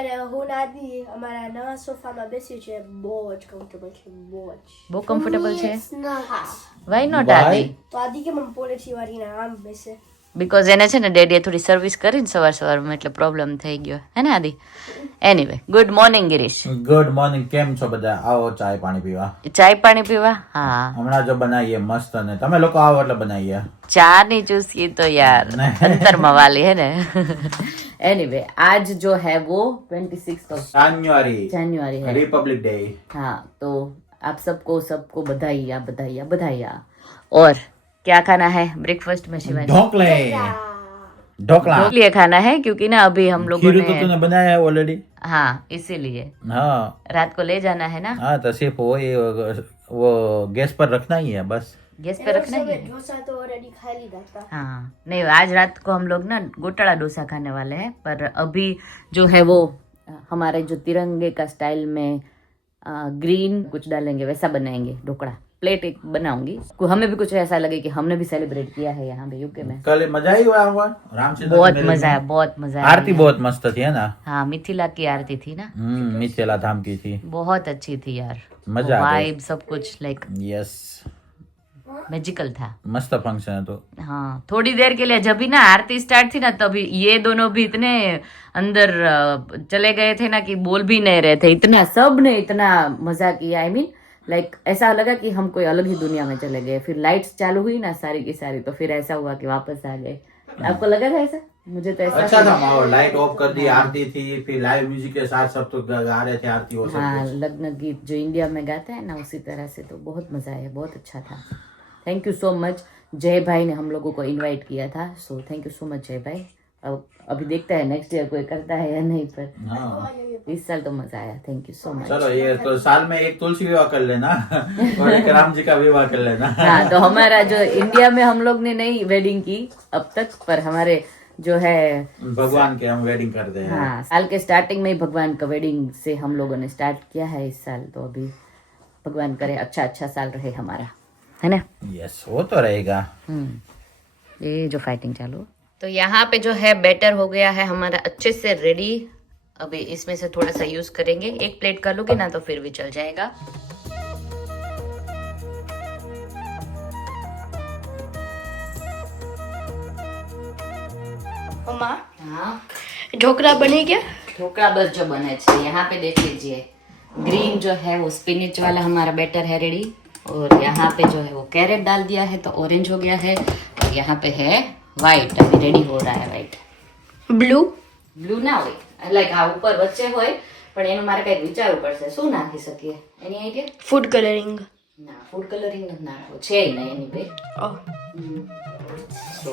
અત્યારે હું ને આદિ અમારા નવા સોફામાં બેસી છે, બહુ જ કમ્ફર્ટેબલ છે, બહુ કમ્ફર્ટેબલ છે. હા, વાય નોટ આદિ? તો આદિ કે મને પોલેથી વાળીને આમ બેસે, બીકોઝ એને છે ને ડેડીએ થોડી સર્વિસ કરીને સવારમાં એટલે પ્રોબ્લેમ થઈ ગયો હે ને આદિ. Anyway, good morning Girish. Good morning. કેમ છો બધા? આવો ચાય પાણી પીવા. ચાય પાણી પીવા? હા, હમણાં જો બનાવીએ મસ્ત, અને તમે લોકો આવો એટલે બનાવીએ. ચા ની ચૂસકી તો યાર અંતરમાં વાલી है ना. एनीवे, आज जो है वो 26 जनवरी है, रिपब्लिक डे. हाँ, तो आप सबको बधाइयाँ. और क्या खाना है ब्रेकफास्ट में शिवानी? ढोकला लिए खाना है क्योंकि ना अभी हम लोगों खीर तो ने तूने बनाया है ऑलरेडी. हाँ, इसीलिए हाँ रात को ले जाना है ना. हाँ, तो सिर्फ वो गैस पर रखना ही है बस. गैस पे रखना ही है. डोसा तो ऑलरेडी खा लिया था. हाँ, नहीं आज रात को हम लोग ना गोटाड़ा डोसा खाने वाले हैं, पर अभी जो है वो हमारे जो तिरंगे का स्टाइल में ग्रीन कुछ डालेंगे वैसा बनाएंगे ढोकड़ा. प्लेट एक बनाऊंगी, हमें भी कुछ ऐसा लगे कि हमने भी सेलिब्रेट किया है यहाँ पे यूके में. कल मजा ही हुआ होगा रामचंद्र. बहुत मजा आया, बहुत मजा आया. आरती बहुत मस्त थी है ना. हाँ, मिथिला की आरती थी ना, मिथिला धाम की थी, बहुत अच्छी थी यार. मजा आ गई. वाइब सब कुछ लाइक यस, मैजिकल था. मस्त फंक्शन है. तो हाँ, थोड़ी देर के लिए जब भी ना आरती स्टार्ट थी ना, तभी ये दोनों भी इतने अंदर चले गए थे ना कि बोल भी नहीं रहे थे. इतना सब ने इतना मजा किया. आई मीन लाइक ऐसा लगा कि हम कोई अलग ही दुनिया में चले गए. फिर लाइट्स चालू हुई ना सारी की सारी, तो फिर ऐसा हुआ कि वापस आ गए. आपको लगा था ऐसा? मुझे तो ऐसा अच्छा था माहौल. लाइट ऑफ कर दी, आरती थी, फिर लाइव म्यूजिक के साथ सब तो गा रहे थे आरती और सब. हाँ, लग्न गीत जो इंडिया में गाते हैं ना उसी तरह से, तो बहुत मजा आया, बहुत अच्छा था. Thank you so much. जय भाई ने हम लोगों को इनवाइट किया था, so thank you so much जय भाई. अब अभी देखता है नेक्स्ट ईयर कोई करता है या नहीं, पर हाँ. इस साल तो मजा आया. Thank you so much. चलो, ये तो साल में एक तुलसी विवाह कर लेना और एक राम जी का विवाह कर लेना. हाँ, तो हमारा जो इंडिया में हम लोग ने नहीं वेडिंग की अब तक, पर हमारे जो है भगवान के हम वेडिंग करते हैं. हाँ, साल के स्टार्टिंग में ही भगवान का वेडिंग से हम लोगों ने स्टार्ट किया है इस साल. तो अभी भगवान करे अच्छा साल रहे हमारा, है ना. यस, वो तो रहेगा. ये जो फाइटिंग चालू. तो यहाँ पे जो है बैटर हो गया है हमारा अच्छे से रेडी. अभी इसमें से थोड़ा सा यूज करेंगे. एक प्लेट कर लूंगी ना तो फिर भी चल जाएगा. मम्मा, हाँ, ढोकला बने क्या? ढोकला बस जो बने थे. यहाँ पे देख लीजिए, ग्रीन जो है वो स्पिनिच वाला हमारा बैटर है रेडी. और यहाँ पे जो है वो कैरेट डाल दिया है तो ऑरेंज हो गया है. और यहाँ पे है व्हाइट, अभी रेडी हो रहा है व्हाइट. બ્લુ ના હોય, લાઈક આ ઉપર વચ્ચે હોય, પણ એનું મારે કંઈક વિચારવું પડશે. શું નાખી શકીએ? એની આઈડિયા? Food colouring. ના, ફૂડ કલરિંગ નથી નાખવું, છે નહીં એની બે. So,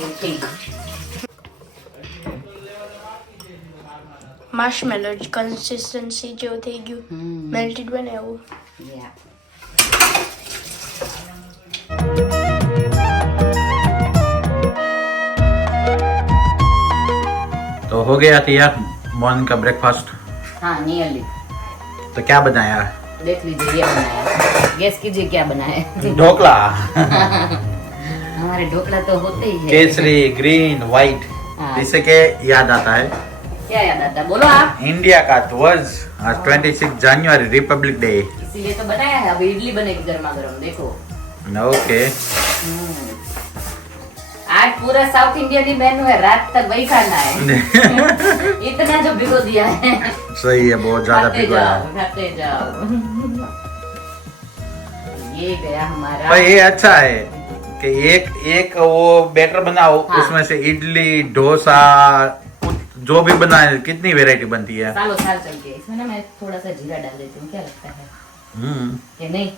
you think. માર્શમેલો કન્સિસ્ટન્સી જેવું થઈ ગયું, મેલ્ટેડ બને એવું. Yeah. तो हो गया तैयार मॉर्निंग का ब्रेकफास्ट. हाँ, नियरली. तो क्या बनाया? देख लीजिए, ये बनाया. गेस कीजिए क्या बनाया. ढोकला. हमारे ढोकला तो होते ही है. Kesari, green, white. हाँ. इससे क्या याद आता है? क्या याद आता है? बोलो आप. इंडिया का ध्वज. आज 26 जनवरी रिपब्लिक डे. इसीलिए तो बनाया है. अभी इडली बनेगी गर्मा गर्म, देखो. ओके. आज पूरा साउथ इंडियन ही मेनू है, रात तक वही खाना है. इतना जो भिगो दिया है. सही है, बहुत ज्यादा भिगोया. खाते जाओ. ये गया हमारा. पर ये अच्छा है कि एक वो बैटर बनाओ. हाँ. उसमें से इडली, डोसा, जो भी बनाए, कितनी वैरायटी बनती है. सालों साल चलती है. इसमें ना मैं थोड़ा सा जीरा डाल देती हूँ, क्या लगता है? कि नहीं?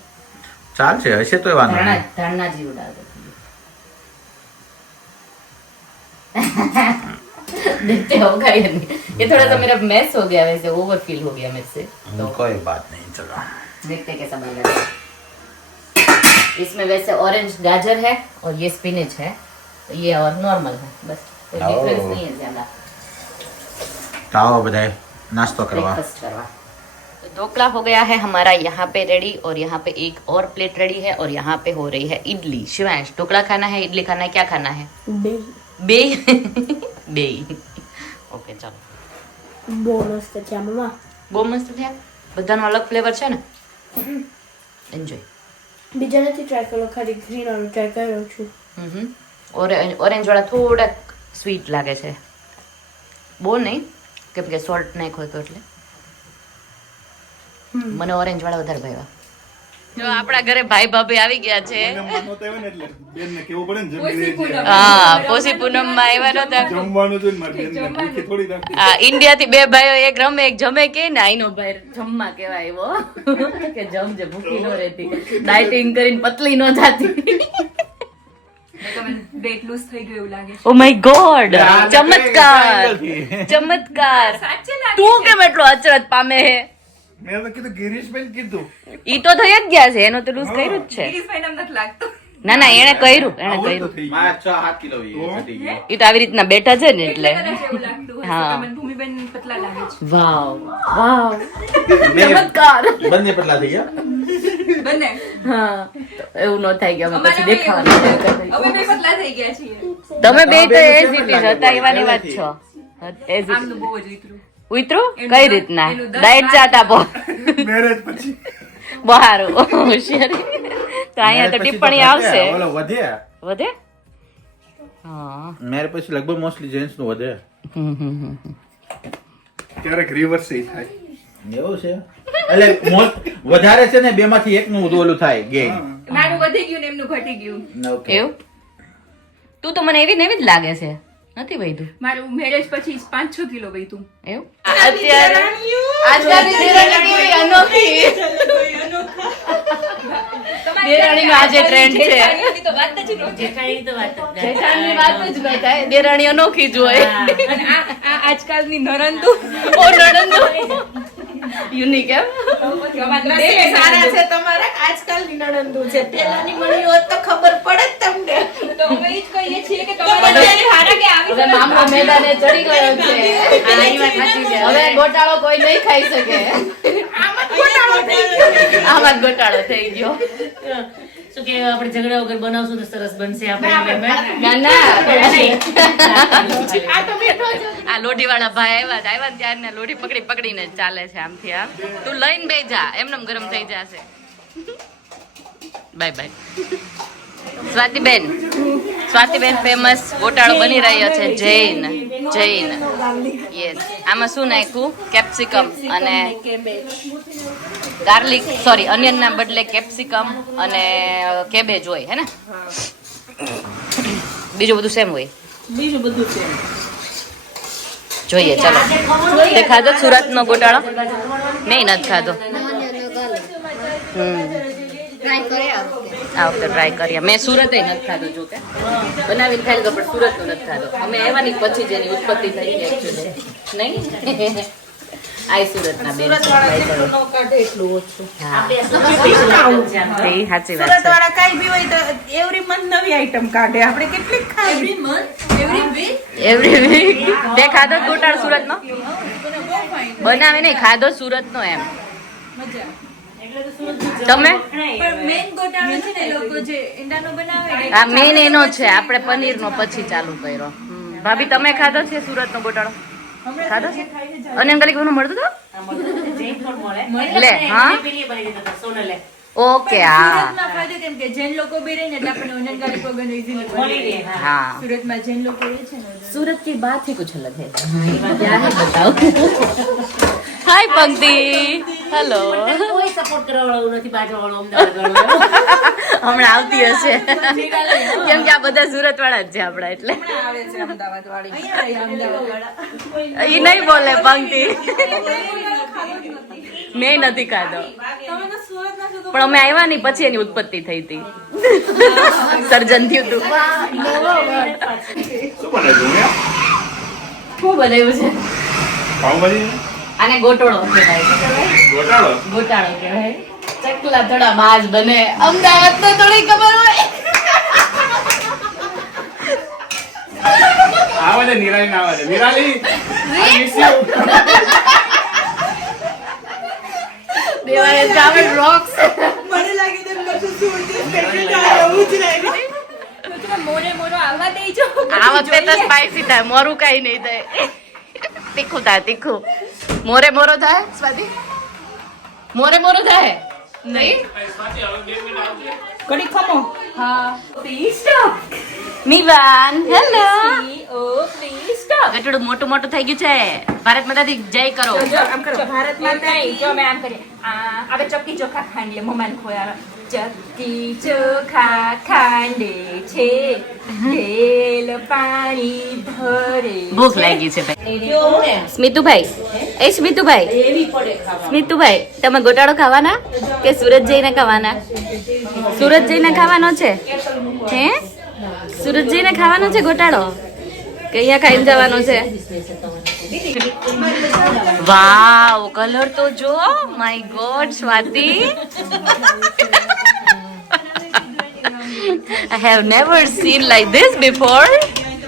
चाल से ऐसे तो धरना जीरो डाल देती हूँ. देखते होगा या नहीं. ये थोड़ा सा मेरा मैस हो गया, वैसे ओवर फील हो गया मेरे से. तो कोई बात नहीं, चलो देखते कैसा बनेगा. इसमें वैसे ऑरेंज गाजर है और ये स्पिनिच है, तो ये और नॉर्मल है, बस कोई डिफरेंस नहीं है ज्यादा. आओ बधाई नाश्ता करवा. ब्रेकफास्ट करवा. तो ढोकला हो गया है हमारा यहाँ पे रेडी. और यहाँ पे एक और प्लेट रेडी है. और यहाँ पे हो रही है इडली. शिवांश, ढोकला खाना है, इडली खाना है, क्या खाना है? बे. ओके, चलो. બહુ મસ્ત છે મમ્મા. બહુ મસ્ત થયા. બધાનો અલગ ફ્લેવર છે ને. એન્જોય. બીજા નથી ટ્રાય કર્યો, ખાલી ગ્રીન વાળું ટ્રાય કર્યો છું. ઓરેન્જ વાળા થોડાક સ્વીટ લાગે છે. બહુ નહીં, કેમ કે સોલ્ટ નાખ્યો હતો એટલે. મને ઓરેન્જ વાળા વધારે ભાવ્યા. જો આપણા ઘરે ભાઈ ભાભી આવી ગયા છે. હા, પોસી પૂનમ માં આવ્યા નતા. ઇન્ડિયા થી 2 ભાઈઓ, એક રમે એક જમે કે ને આઈનો ભાઈ જમવા કેવા આવ્યો કે જમજે, ભૂખી નો રહેતી, ડાયટિંગ કરીને પતલી નો થાતી. ઓ માય ગોડ, ચમત્કાર ચમત્કાર. તું કેમ એટલો અચરજ પામે હે? મેં તો કીધું ગિરીશભાઈ કીધું. ઈ તો થઈ જ ગયા છે, એનો તો લૂઝ કર્યું જ છે. ના ના, એને કર્યું. મારા 6-7 કિલો ઈ તો આવી રીતના બેઠા છે ને એટલે. હા, વાવ વાવ, ચમત્કાર. બંને પતલા થઈ ગયા. હા, એવું ન થાય કે અમે પછી દેખાવાનું. તમે બે તો એજ ઇટ હતા, એવાની વાત છો. ઉતરું કઈ રીતના ડાયટ ચાટ આપો મેરેજ પછી બહાર હોશિયારી. તો અહીંયા તો ટિપ્પણી આવશે. ઓલો વધે વધે. હા, મેરે પછી લગભગ મોસ્ટલી જેન્ટ્સ નું વધે. ક્યારેક રિવર્સ થાય. એવું છે એટલે વધારે છે ને, 2 માંથી એકનું ઓલું થાય ગેઇન. મારું વધી ગયું ને એમનું ઘટી ગયું. એવું? તું તો મને એવી ને એવી જ લાગે છે. નથી વધ્યું મારું મેરેજ પછી 5-6 કિલો વધ્યું. એવું? અત્યારે આજકાલની દેરાણી કેવી અનોખી. દેરાણીનો આજે ટ્રેન્ડ છે. જેઠાણીની વાત જ ન થાય, દેરાણી અનોખી જ હોય. આજકાલની નરંદુ ઓ નણંદો યુનિક એમ. સારા છે તમારા આજકાલની નણંદુ છે. પેલાની મળી હોત તો ખબર પડે જ તમને. તો અમે ઈ જ કહીએ છીએ કે તમારા સારા કે આવી હવે મામલો મેદાને ચડી ગયો છે. હવે ગોટાળો કોઈ નહીં ખાઈ શકે. આમાં જ ગોટાળો થઈ ગયો. શું કે આપણે ઝઘડા વગર બનાવશું તો સરસ બનશે. આપણે ના ના, આ લોઢી વાળા ભાઈ આવ્યા ને ત્યારને લોઢી પકડી પકડીને જ ચાલે છે આમથી આમ. તું લઈને બે જા, એમને ગરમ થઈ જશે. Bye bye. સ્વાતિબેન ફેમસ ગોટાળો બની રહ્યો છે. જૈન યસ. આમાં શું નાખ્યું? કેપ્સિકમ અને ગાર્લિક, સોરી અનિયન ના બદલે કેપ્સિકમ અને કેબેજ હોય હે ને. બીજું બધું સેમ હોય. જોઈએ ચાલો. તે ખાધો સુરત નો ગોટાળો? મેં નથી ખાધો. આ વખતે ટ્રાય કરીએ. મેં સુરત નથી ખાધો, જો કે બનાવીને ખાઈ લીધો, પણ સુરત નું નથી ખાધો. અમે એવાની પછી જેની ઉત્પત્તિ થઈ છે એકચ્યુઅલી. નહીં આ સુરત ના બેન સાચી વાત છે. કઈ બી હોય તો એવરી મંથ નવી આઈટમ કાઢે. આપણે કેટલીક ખાઈ એવરી વીક. તે ખાધો ગોટાળો સુરત નો? બનાવે નહીં, ખાધો સુરત નો એમ. તમે મેન ગોટાળો છે ને લોકો જે ઈંડાનો બનાવે. આ મેન એનો છે, આપણે પનીર નો પછી ચાલુ કર્યો. ભાભી તમે ખાધો છે સુરત નો ગોટાળો? ખાધો છે? અને અંકલ કોનું મળતું હતું? લે હા, ઓકે. હા સુરતમાં ખાધું કેમ કે જૈન લોકો બી રહે ને એટલે આપણે ઓનંગારી વગર ઈઝીલી બની જાય. હા, સુરતમાં જૈન લોકો રહે છે ને. सूरत की बात ही कुछ अलग है. क्या है बताओ. हाय पंक्ति. हेलो. કોઈ સપોર્ટ કરવા વાળું નથી. બાજુ વાળો અમદાવાદ વાળો હમણાં આવતી હશે કેમ કે આ બધા સુરત વાળા જ છે આપડા, એટલે આવે છે અમદાવાદ વાળી. અહીંયા અમદાવાદ વાળા. ઈ નહીં બોલે પંક્તિ. મેં નથી ખાધો, પણ અમે આવ્યા નહીં પછી એની ઉત્પત્તિ થઈ હતી. સર્જન થયું હતું. શું બનાવ્યું છે? આને ગોટોળો કહેવાય. ગોટાળો કહેવાય. ચકલા થોડા બાજ બને. અમદાવાદ તો થોડી ખબર હોય. આવા નિરાલી ના આવે. નિરાલી દેવાય ચાવલ રોક્સ. મને લાગે તેમ કશું સુરતી પેકેટ આવું જ રહે. તો મોરે મોરો આવવા દેજો. આ વખતે તો સ્પાઈસી થાય, મોરું કઈ નહીં થાય. તીખું થાય તીખું. મોરે મોરો થાય સ્વાતિ? મોરે મોરો થાય નહીં? કડી ખમો મીવાન હેલો. Oh please stop. ગટડું મોટું મોટું થઈ ગયું છે. ભારત માતાથી જય કરો. આમ કરો ભારત માતા કી જો મેં આમ કરીએ આપણે ચક્કી ચોખા ખાંડ લે મમ્માને ખોયા ચક્કી ચોખા ખાંડે છે તેલ પાણી ભરે ભૂખ લાગી છે ભાઈ. સ્મિતુભાઈ એ સ્મિતુભાઈ સ્મિતુભાઈ તમે ગોટાળો ખાવાના કે સુરત જઈને ખાવાના? સુરત જઈને ખાવાનો છે હે? સુરત જઈને ખાવાનો છે ગોટાળો કે અહીંયા ખાઈને જવાનો છે? વાવ કલર તો જો my God Swati. I have never seen like this before.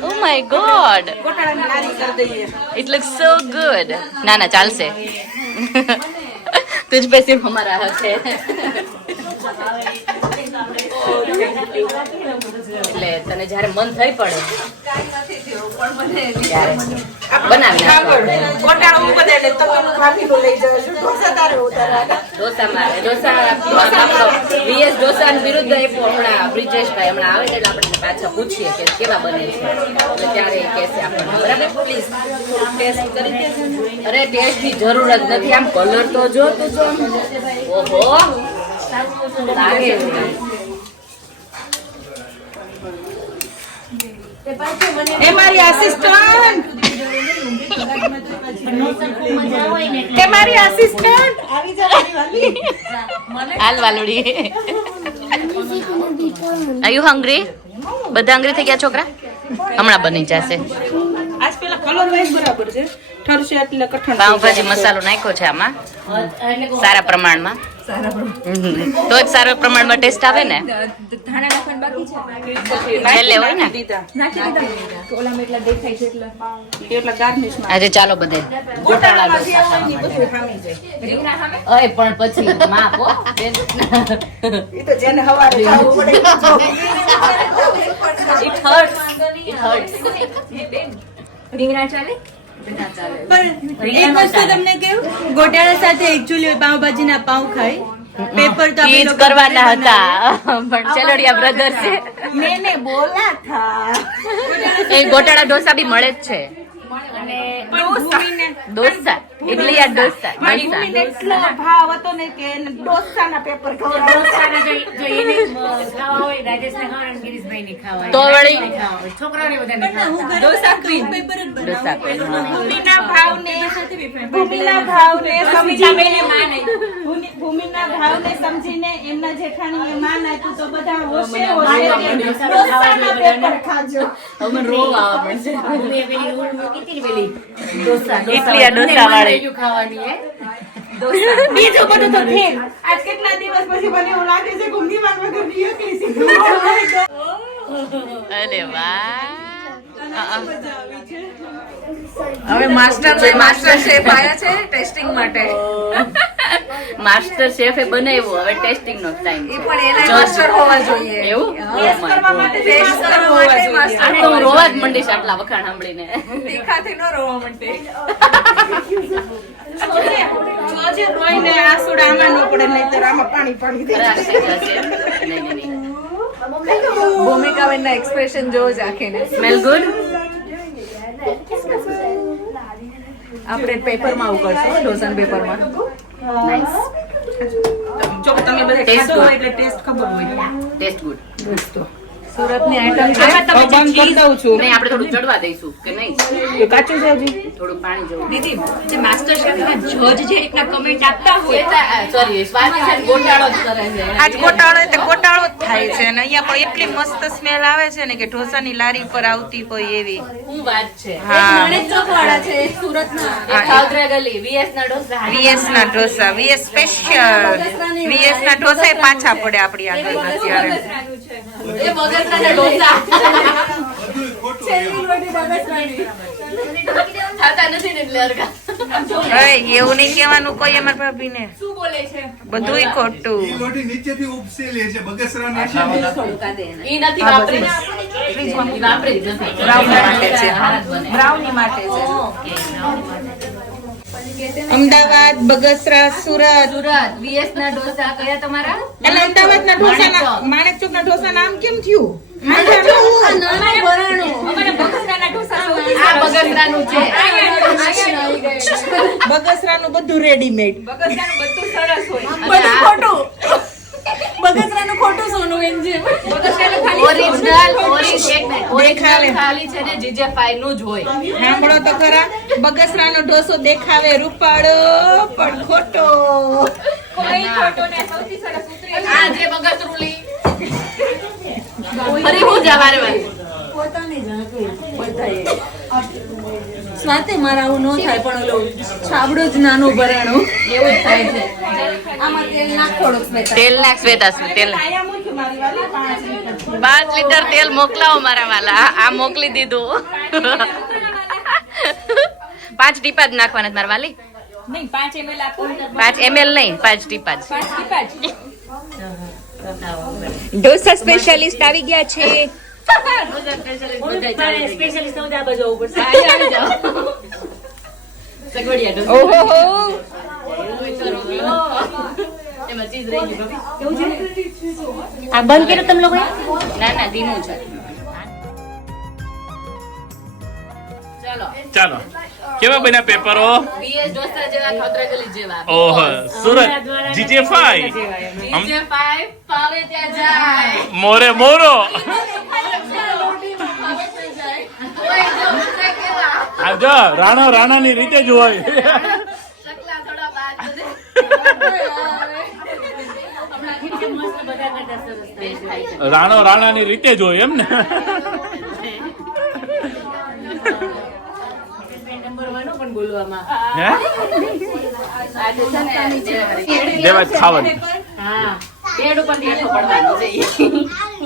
Oh my god. ગોટાળાની લારી કરી દઈએ. It looks so good. ના ના ચાલશે. તુજ પે સિર્ફ હમારા હક હે. એટલે તને જ્યારે મન થઈ પડે ત્યારે બનાવી નાખવાનું. ગોટાળો મૂકી દે એટલે તમે ભાભીનું લઈ જાઓ છો. ઢોસા તારે ઉતારવાના. ઢોસા મારે વીએસ ઢોસા વિરુદ્ધ હમણાં બ્રિજેશભાઈ હમણાં આવે એટલે આપણે પાછા પૂછીએ કે કેવા બને છે એટલે ત્યારે એ કહેશે આપણને. બરાબર પ્લીઝ ટેસ્ટ કરી દેજો. અરે ટેસ્ટ ની જરૂર જ નથી. આમ કલર તો જો તું જો. ઓહો લાગે એ મારી આસિસ્ટન્ટ એ મારી આસિસ્ટન્ટ આવી જા મારી વાલી. હાલ વાલુડી. Are you hungry? બધા હંગ્રી થઈ ગયા છોકરા? હમણાં બની જશે. આજ પેલા કલર વાઇઝ બરાબર છે ઠરશે એટલે કઠણ પાવભાજી મસાલો નાખ્યો છે આમાં સારા પ્રમાણમાં. તો જ સારા પ્રમાણમાં ટેસ્ટ આવે ને. ધાણા નાખવાનું બાકી છે છેલ્લે હોય ને. નાખી દીધા તો ઓલામાં એટલા દેખાય છે એટલા ગાર્નિશ માં આજે ચાલો બધે ગોટાળા ઢોસા ખાવા ની બધું ખામી જાય રીંગણા ખામે અય પણ પછી માપ હો એ તો જેને હવારે ખાવું પડે It hurts. રીંગણા ચાલે એક વસ્તુ તમને કેવું ગોટાળા સાથે એકચ્યુઅલી પાવભાજીના પાવ ખાય પેપર તો ઈ જ કરવાના હતા પણ ચલોડિયા બ્રધર છે. મેને બોલા થા એ ગોટાળા ઢોસા બી મળે જ છે. ડોસા ઇડલી યા ડોસા મારી મમ્મીને એટલો ભાવ હતો ને કે ડોસાના પેપર ઢોસાના જો એને ખાવા હોય રાજેશને ખાવા અને ગિરીશભાઈને ખાવા તો વળી ખાવા હોય છોકરાઓને બધાને ખાવા ડોસા ક્રીમ પેપર જ ડોસા ભૂમિના ભાવને સમજીને ભૂમિના ભાવને સમજીને એમના જેઠાણીએ માન આપ્યું તો બધા હોશે ડોસાના પેપર ખાજો. હવે રોગ આવવા મળશે. મેં પેલી રોલ મૂકી હતી ને પેલી ઢોસા ઇડલી યા ડોસા વાળી. ખાવાની હે બીજું બધું તો ફેર આજ કેટલા દિવસ પછી મને એવું લાગે છે કે ઊંઘીમાં વગર બી એકલી શીખું. અરે વાહ. હવે માસ્ટર શેફ આયા છે ટેસ્ટિંગ માટે. માસ્ટર શેફે બનાવ્યું હવે ટેસ્ટિંગ નો ટાઈમ છે. પણ એના માસ્ટર હોવા જોઈએ. એવું ટેસ્ટ કરવા માટે ટેસ્ટ કરવા માટે માસ્ટર આ તો હું રોવા જ મંડીશ આટલા વખાણ સાંભળીને. તીખાથી ન રોવા માટે. જોજે રોઈને આંસુડા આમાં ન પડે નહીંતર આમાં પાણી પાણી થઈ ખરાબ જાય. થઈ જશે. નહીં, નહીં, નહીં. ભૂમિકાબેનના એક્સપ્રેશન જોવો જ આખીને. Smell good. આપણે પેપરમાં આવું કરશું ઢોસાના પેપરમાં. નાઇસ. જો તમે બધે Taste ખાધું હોય good. એટલે ટેસ્ટ ખબર હોય. Test good. સુરતની આઈટમ છે. આમાં તમે બંધ કરી દઉં છું. નહીં આપણે થોડું ચડવા દઈશું કે નહીં? એ કાચું છે હજી. થોડું પાણી જેવું. દીદી જે માસ્ટર શેફના જજ જે રીતના કમેન્ટ આપતા હોય સોરી સ્વાતિ છે ને ગોટાળો જ કરે છે. આજ ગોટાળો એટલે ગોટાળો જ થાય છે અને અહીંયા પણ એટલી મસ્ત સ્મેલ આવે છે ને કે ઢોસાની લારી પર આવતી હોય એવી. શું વાત છે? હા ચોકવાળા છે સુરતના એક ખાવત્રા ગલી VS ના ઢોસા. વીએસ ના ઢોસા વીએસ સ્પેશિયલ વીએસ ના ઢોસા એ પાછા પડે આપણી આગળ અત્યારે. એ વગરના ઢોસા થતા નથી ને એટલે અરગા. એવું નહીં કહેવાનું કોઈ અમાર ભાભીને. શું બોલે છે? બધુંય ખોટું. ઈ લોટી નીચેથી ઉપસેલી છે બગસરાનો છે. ઈ નથી વાપરી ઈ વાપરી જ નથી. બ્રાઉની માટે છે. બ્રાઉની માટે છે. અમદાવાદ, બગસરા, સુરત. સુરત વીએસ ના ઢોસા કયા તમારા? એટલે અમદાવાદના ઢોસાના માણેકચોકના ઢોસા નામ કેમ થયું? અમારા બગસરાના ઢોસા સૌથી આ સરસ છે. બગસરાનું છે. બગસરાનું બધું રેડીમેડ. બગસરાનું બધું સરસ હોય. બધું ખોટું બગસરાનું ખોટું સોનું એમ છે બગસરાનું ખાલી ઓરિજિનલ ખાલી છે ને જીજે ફાઈ નું જ હોય. સાંભળો તો ખરા, બગસરાનો ઢોસો દેખાવે રૂપાળો પણ ખોટો. કોઈ ખોટો ને સૌથી સરસ ઉતરે. આ જે બગસરુલી ફરી હું જવારે સ્વાતે મારા આવું ન થાય પણ ઓલો છાબડો જ નાનો ભરાણો એવું જ થાય છે. આમાં તેલ નાખ થોડુંક સ્વેતા તેલ નાખ શ્વેતા, તેલ 5 લીટર તેલ મોકલાવો મારા વાલા. આ મોકલી દીધું. 5 ટીપા જ નાખવાના છે મારા વાલી. નહીં 5 ml આપો. 5 ml નહીં, 5 ટીપા જ. 5 ટીપા જ. ઢોસા સ્પેશિયાલિસ્ટ આવી ગયા છે. સ્પેશિયલિસ્ટ હું આ બાજુ ઉપર આવી જાઓ. સગવડિયા ઢોસા. ઓહો હો. એમાં ચીઝ રહી ગયું ભાભી. આ બંધ કર્યો તમે લોકો ના ના ધીમું છે. ચાલો ચાલો કેવા બન્યા પેપરો? બીએસ ઢોસા જેવા, ખોતરા ગલી જેવા. ઓહ સુરત GJ5 જીજે ફાઈ પાવે ત્યાં જાય. મોરે મોરો. આ જો રાણાની રીતે જ હોય. શકલા થોડા બાદ કરે. મસ્ત બધા કરતા સરસ થાય છે. રાણાની રીતે જ હોય એમ ને. નંબર 1 પણ બોલવામાં. હે દેવા જ ખાવાનું. હા પેડ ઉપર બેઠો પડવાનું છે.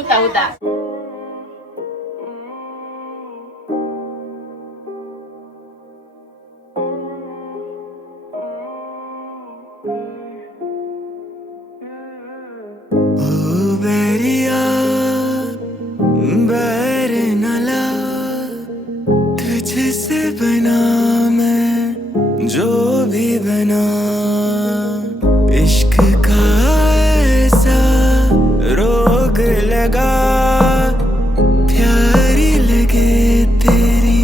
ઉતા ઉતા. तुझसे बना मैं जो भी बना इश्क का ऐसा रोग लगा प्यारी लगे तेरी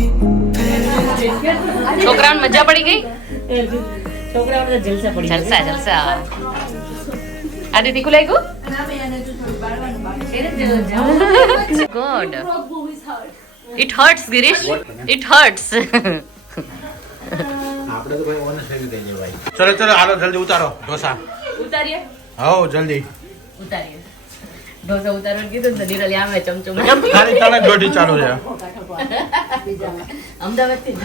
છોકરાઓને મજા પડી ગઈ. છોકરાઓને તો જલસા પડી જલસા જલસા. આદિ તીખું લાગ્યું? Good. It hurts, Girish. It hurts. આપણે તો ભાઈ ઓનસ થઈ ગઈ ભાઈ. ચલો ચલો હાલો જલ્દી ઉતારો ઢોસા. ઉતારીએ. હો જલ્દી. ઉતારીએ. ઢોસા ઉતારવાનું કીધું ને નિરલી આવે ચમચમ. ખાલી તને દોઢી ચાલુ છે. અમદાવાદથી જ.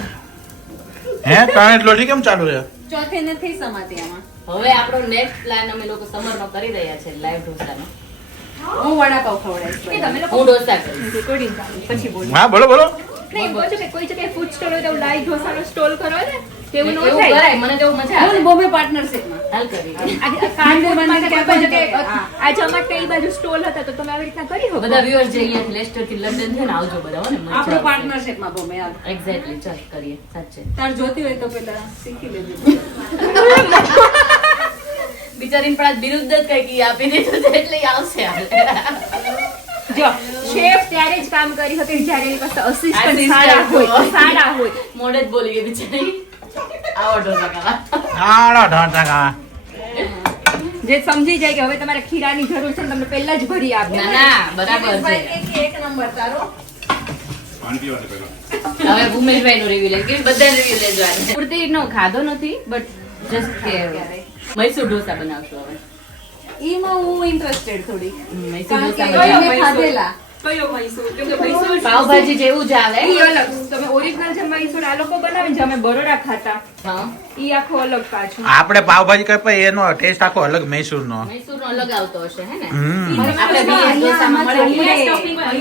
હે તને લોટી કેમ ચાલુ છે? ચોથે નથી સમાતી આમાં હવે આપણો નેક્સ્ટ પ્લાન અમે લોકો સમરનો કરી રહ્યા છે લાઈવ ઢોસાનો. હું વડાપાવ ખવડાવીશ કે તમે લોકો હું ઢોસા કરીશ. recording પછી બોલો. હા બોલો બોલો. નહીં બોલો કે કોઈ જગ્યાએ ફૂડ સ્ટોલ હોય તો લાઈવ ઢોસાનો સ્ટોલ કરો ને તેવું ન એવું થાય. કરાય, મને તો મજા હું આવે. બોમ્બે પાર્ટનરશિપમાં હાલ કરી. આજે કાર્ડબોર્ડમાં કે કોઈ જગ્યાએ હા. આજે અમારે કઈ બાજુ સ્ટોલ હતા તો તમે આવી રીતના કરી શકો. બધા વ્યુઅર્સ જે અહીંયાથી લેસ્ટર થી લંડન છે ને આવજો બધા હો ને મજા આપણો આવશે. પાર્ટનરશિપમાં બોમ્બે હાલ એક્ઝેક્ટલી ચાલ કરીએ સાચે. તાર જોતી હોય તો પેલા શીખી લેજો બિચારીને પણ આજ વિરુદ્ધ જ કઈ આપી દીધું છે એટલે ઈ આવશે હાલ. જો શેફ ત્યારે જ કામ કરી હતી જ્યારે એની પાસે અસિસ્ટન્ટ Assistant સારા હોય. મોડે જ બોલી ગઈ બિચારી. આવો ઢોસા ખાવા. હાલો ઢોસા ખા. જે સમજી જાય કે હવે તમારે ખીરાની જરૂર છે ને તમને પહેલા જ ભરી આપે. ના ના બરાબર છે. એક નંબર તારો હવે ઉમેશભાઈ નું રિવ્યુ લે કે બધા રિવ્યુ લેજો આજે. પૂરતી નો ખાધો નથી બટ જસ્ટ કે મૈસૂર ઢોસા બનાવશું હવે. ઈમાં હું ઇન્ટરેસ્ટેડ થોડી મૈસૂર કારણ કે ઢોસા મેં ખાધેલા કયો મૈસૂર કેમ કે મૈસૂર પાવભાજી જેવું જ આવે ઈ અલગ તમે ઓરિજિનલ જે મૈસૂર આ લોકો બનાવે છે અમે બરોડા ખાતા હા ઈ આખો અલગ પાછું આપણે પાવભાજી કરતા એનો ટેસ્ટ આખો અલગ મૈસૂરનો. મૈસૂરનો અલગ આવતો હશે હે ને હમ. આપણે બીજા ઢોસામાં મળે અહીંયા stuffing માં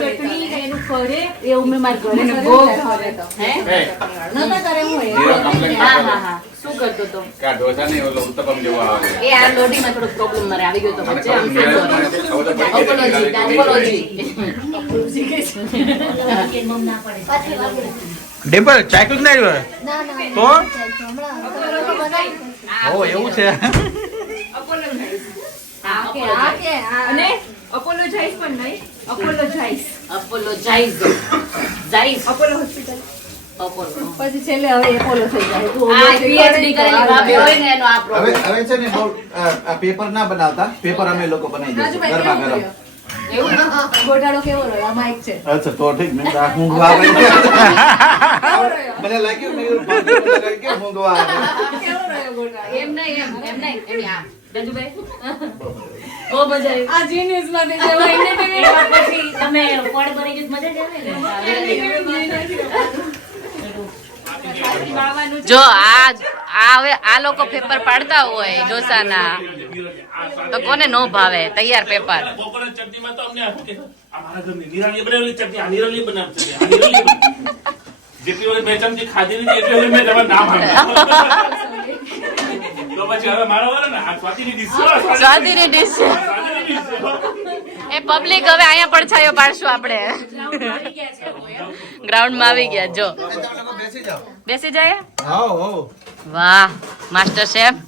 ચટણી ને એનું ફરે એવું મેં મારા ઘરે મને કર્યું બહુ છે. ભાવે તો હે નહોતા કરે હું એ. હા હા હા શું કરતો તો કા ઢોસા નહીં ઓલો ઉત્તપમ જેવો આવે એ આ લોડીમાં થોડો પ્રોબ્લેમ મારે આવી ગયો તો વચ્ચે આમ ડિમ્પલ ચાખ્યું જ નહીં હોય? ના ના તો હમણાં લોકો બનાવી. ઓ એવું છે. અને અપોલો જાઈસ પણ નહીં અપોલો જાઈસ અપોલો જાઈઝ અપોલો હોસ્પિટલ અપોલો પછી છેલ્લે હવે એપોલો થઈ જાય. તું આ પીએચડી કરેલી ભાભી હોય ને એનો આ હવે પ્રોબ્લેમ હવે છે ને બહુ પેપર ના બનાવતા, પેપર અમે લોકો બનાવી દઈશું ગરમા ગરમ. ગોટાળો કેવો રહ્યો? આ માઇક છે. અચ્છા તો ઠીક મેં કીધું આ ઊંઘવા આવે મને લાગ્યું મેં કીધું ભાભી મને લાગ્યું કે ઊંઘવા આવે. કેવો રહ્યો ગોટાળો? એમ નહીં એમ આ ગંજુભાઈ બહુ મજા આવી આ જીનિયસ માંથી જેવા entertainment એમાં પછી તમે ફળ બની ગયું મજા જ આવે ને જો આ હવે આ લોકો પેપર પાડતા હોય ઢોસાના તો કોને નો ભાવે તૈયાર પેપર કોકોનટ ચટણીમાં તો અમને શું કે અમારા ઘરની નિરાલી બનાવેલી ચટણી આ નિરાલી બનાવતી આ નિરાલી જેટલી વાર મેં ચમચી ખાધી નથી એટલી વાર મેં તમારું નામ આપ્યું તો પછી હવે મારો વારો ને આ સ્વાતિની ડીશ સ્વાદીની ડીશ એ પબ્લિક હવે અહીંયા પડછાયો પાડશું આપણે ગ્રાઉન્ડમાં આવી ગયા જો બેસી જાઓ. બેસી જાય આવો આવો. વાહ માસ્ટર શેફ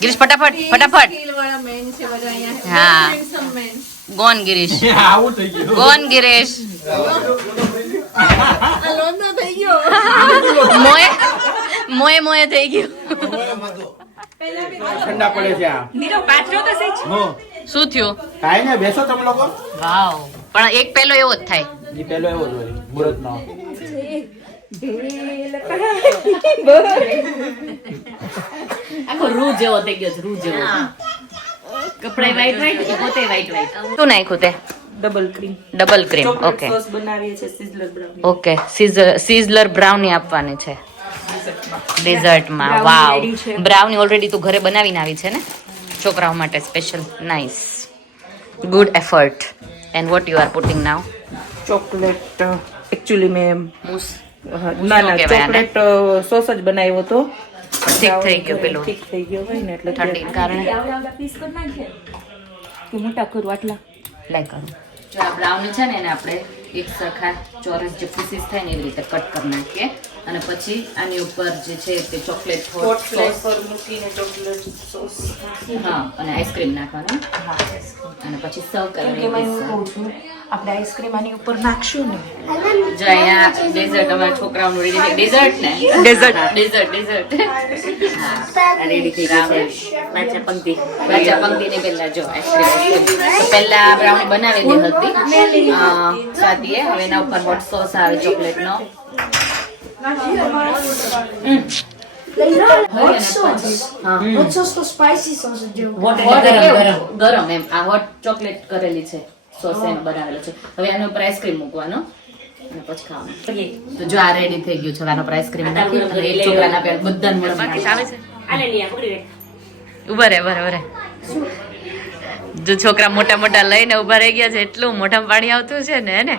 ગિરીશ ફટાફટ ફટાફટ skill વાળા men છે બધા અહીંયા. હા. Handsome men. ગોન ગિરીશ આવું થઈ ગયું. ગોન ગિરીશ આ લોંદો થઈ ગયો. મોએ થઈ ગયું ઠંડા પડે છે આ. નીરો પાત્રો તો સહી હો શું થયું કાઈ ને બેસો તમે લોકો. વાવ પણ એક પેલો એવો જ થાય જી પેલો એવો જ હોય મુહૂર્તનો. આખો રૂ જેવો થઈ ગયો છે રૂ જેવો કપડા વ્હાઈટ વ્હાઈટ કે પોતે વ્હાઈટ વ્હાઈટ શું નાખ્યું તે double cream double cream okay sauce બનાવીએ છે sizzler brown okay sizzler brownie આપવાની છે ડેઝર્ટમાં Brownie વાવ ready છે. બ્રાઉની ઓલરેડી તું ઘરે બનાવીને આવી છે ને છોકરાઓ માટે special nice good effort and what you are putting now chocolate actually મેં મૂસ ના શું કહેવાય આને? ચોકલેટ સોસ જ બનાવ્યો હતો ઠીક થઈ ગયું પેલું ઠીક થઈ ગયો હોય ને એટલે ઠંડીને કારણે પીસ કરી નાખે કે મોટા કરું આટલા લાઈક કરું જો આ બ્રાઉની છે ને એને આપણે એક સરખા ચોરસ જે પીસીસ થાય ને એવી રીતે કટ કરી નાખીએ અને પછી આની ઉપર જે છે તે ચોકલેટ હોટ સોસ પર મૂકીને ચોકલેટ સોસ હા અને આઈસ્ક્રીમ નાખવાનું અને પછી સર્વ કેમ કે એમાં એવું કહું છું આપણે આઈસ્ક્રીમ આની ઉપર નાખશું ને જો અહીંયા ડેઝર્ટ અમારા છોકરાઓનું રેડી થઈ ડેઝર્ટ ને ડેઝર્ટ રેડી થઈ ગયું છે પાછા પંક્તિ રાજા પંક્તિને પહેલા જો આઈસ્ક્રીમ તો પહેલા બ્રાઉની બનાવેલી હતી સ્વાતિએ હવે એના ઉપર હોટ સોસ આવે ચોકલેટનો Hot sauce. Hot sauce તો spicy sauce જ જેવું. ગરમ એમ આ હોટ ચોકલેટ કરેલી છે સોસ એમ બનાવેલો છે હવે આનો ઉપર આઈસ્ક્રીમ મૂકવાનો અને પછી ખાવાનું તો જો આ રેડી થઈ ગયું છે હવે આનો ઉપર આઈસ્ક્રીમ નાખી અને એક છોકરાના પેટ બધાને મોઢામાં બાકી આવે છે આલે લે પકડી લે ઉભા રે જો છોકરા મોટા મોટા લઈને ઉભા રહી ગયા છે એટલું મોઢામાં પાણી આવતું છે ને હે ને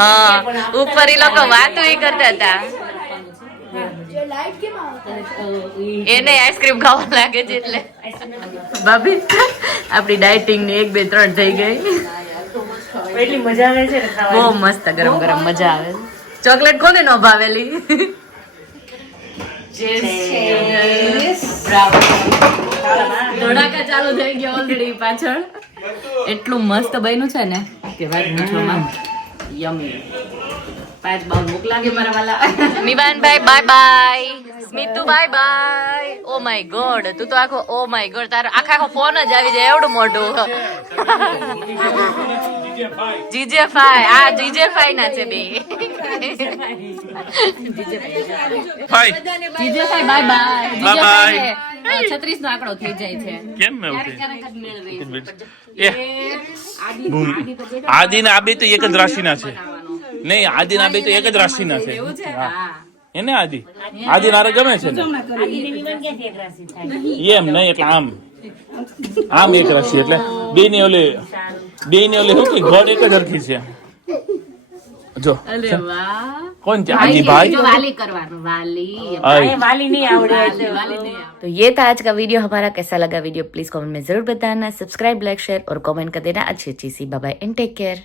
હા ઉપર એ લોકો વાતો કરતા હતા જે light કેમ આવતા? એને આઈસ્ક્રીમ ખાવા લાગે છે એટલે ભાભી આપણી ડાયટિંગ ની 1 2 3 થઈ ગઈ એટલી મજા આવે છે ને ખાવાની બહુ મસ્ત ગરમ ગરમ મજા આવે છે ચોકલેટ કોને ન ભાવેલી ધડાકા ચાલુ થઈ ગયા ઓલરેડી પાછળ એટલું મસ્ત બન્યું છે ને કે વાત પૂછવામાં યમી 5 બાઉલ ભૂખ લાગે મારા વાલા નિવાનભાઈ bye bye, Smitu bye bye. Oh my god, તું તો આખો ઓ માય ગોડ, તારો આખો ફોન જ આવી જાય એવડું મોટું. GJ5 આ GJ5 ના છે બે. Bye. જીજે ભાઈ બાય બાય. Bye bye. 36 નો આંકડો થઈ જાય છે. કેમ મેં ક્યારેક જ મેળવી. એ આદિ ને આ બે તો એક જ રાશિના છે. નહીં, આદિ ના બે તો એક જ રાશિના છે. એવું છે? હા. હા. એને આદિ નારે ગમે છે ને એમ નહીં, એટલે આમ એક રાશિ એટલે બે ની ઓલી શું કે ગોળ એક જ હરખી છે. જો અરે વાહ. કોણ છે આદિ ભાઈ? જો વાલી કરવાનું, વાલી. આય. वाली नहीं आवड़े वाली नहीं आवड़े. तो ये था आज का वीडियो हमारा। कैसा लगा वीडियो प्लीज कमेंट में जरूर बताना। सब्सक्राइब, लाइक, शेयर और कमेंट कर देना अच्छी अच्छी सी। Bye bye and take care.